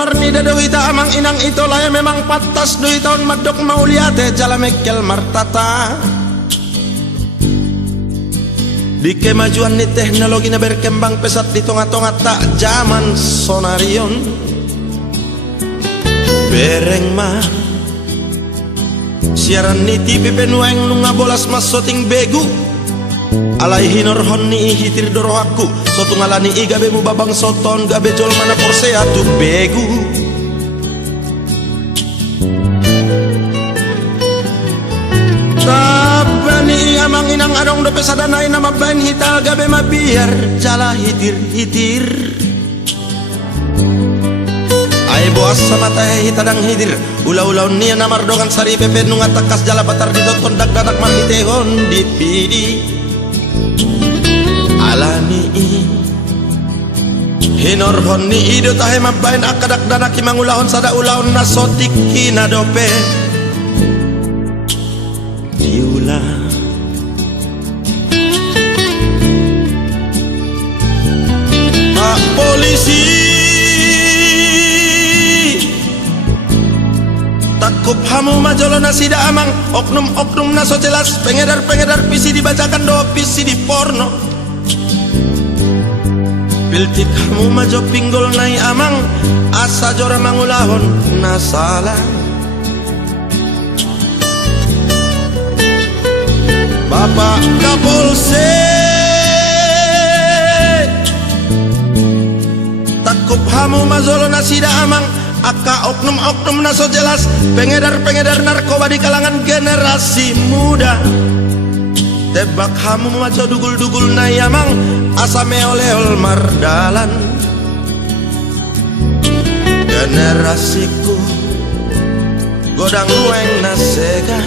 marni da dohita amang inang ito laya memang patas doi tahun madok mauliate jala mekel martata. Di kemajuan ni teknologi na berkembang pesat di tonga-tonga tak zaman sonarion. Bereng mah siaran ni TV penueng nunga bolas mas soting begu. Alai hinor honni hitir doro aku sotu ngalani igabe mu babang soton gabe jol mana porse atu begu. Tabani amang inang adong dope sadanai nama bain hital gabe ma biar jala hitir hitir. Ai boas sama teh hitadang hidir ulau-ulau nia namar dogan sari pepe nunga takas jala batar di doton dak dadak mar hitehon di pidi. Alani hinor honni ido tahe mabain akadak danak imangulahon sada ulahon nasotik hina dope diula. Pak polisi takup hamu majolo nasida amang oknum-oknum naso jelas pengedar-pengedar pisi dibacakan do pisi di porno. Piltik kamu majo pinggol nai amang asa jora mangulahon nasala. Bapak Kapolsek takup hamu majolo nasida amang aka oknum-oknum naso jelas pengedar-pengedar narkoba di kalangan generasi muda. Tebak hamu maco dugul-dugul na yamang asa meolehol mardalan. Generasiku godang lueng nasega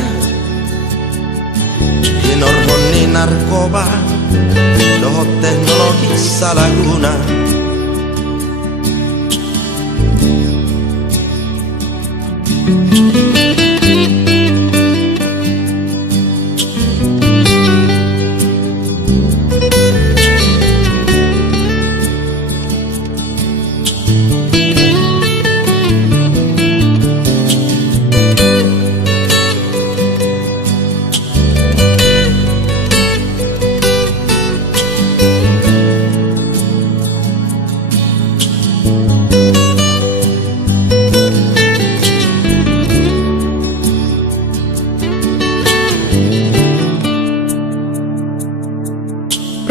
hinor honi narkoba dohot teknologi salah guna.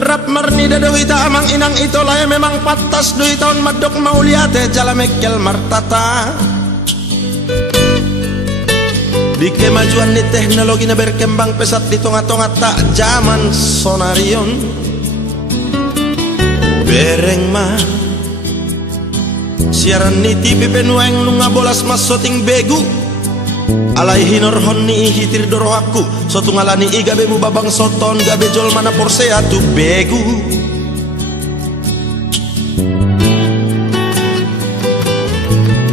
Rap marni da dohita amang inang ito laya memang patas doi tahun madok mauliate jala mekel martata. Di kemajuan ni teknologi na berkembang pesat di tonga-tonga tak zaman sonarion. Bereng mah siaran ni TV penueng nunga bolas mas soting begu. Alai hinor honni hitir doro aku sotu ngalani igabe mu babang soton gabe jol mana porse atu begu.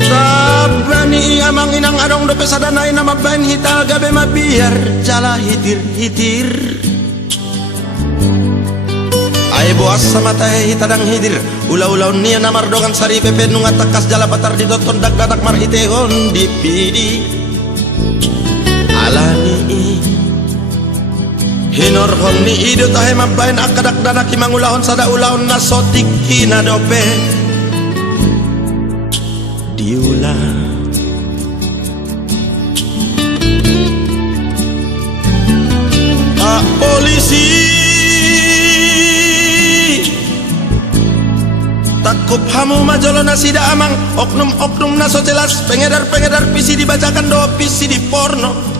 Tabani amang inang adong dope sadanai nama bain hital gabe ma biar jala hitir hitir. Ai boas sama teh hitadang hidir ulau-ulau nia namar dogan sari pepe nunga takas jala batar di doton dak dadak mar hitehon di pidi. Alani hinor honni ido tahe mabain akadak danak imangulahon sada ulahon nasotik hina dope diula. Pak polisi takup hamu majolo nasida amang oknum-oknum naso jelas pengedar-pengedar pisi dibacakan do pisi di porno.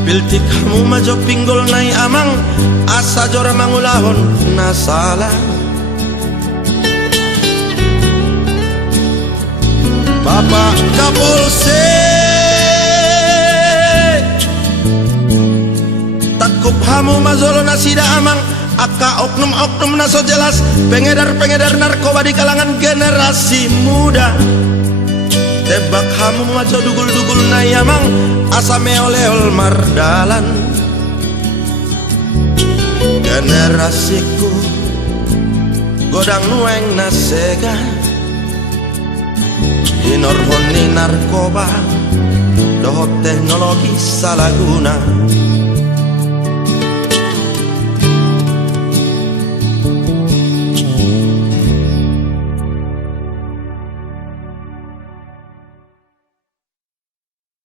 Piltik kamu majo pinggol nai amang asa jora mangulahon nasala. Bapak Kapolsek takup hamu majolo nasida amang aka oknum-oknum naso jelas pengedar-pengedar narkoba di kalangan generasi muda. Tebak hamu maco dugul-dugul na yamang asa meolehol mardalan. Generasiku godang nueng nasega Inorhoni narkoba, dohot teknologi salah guna.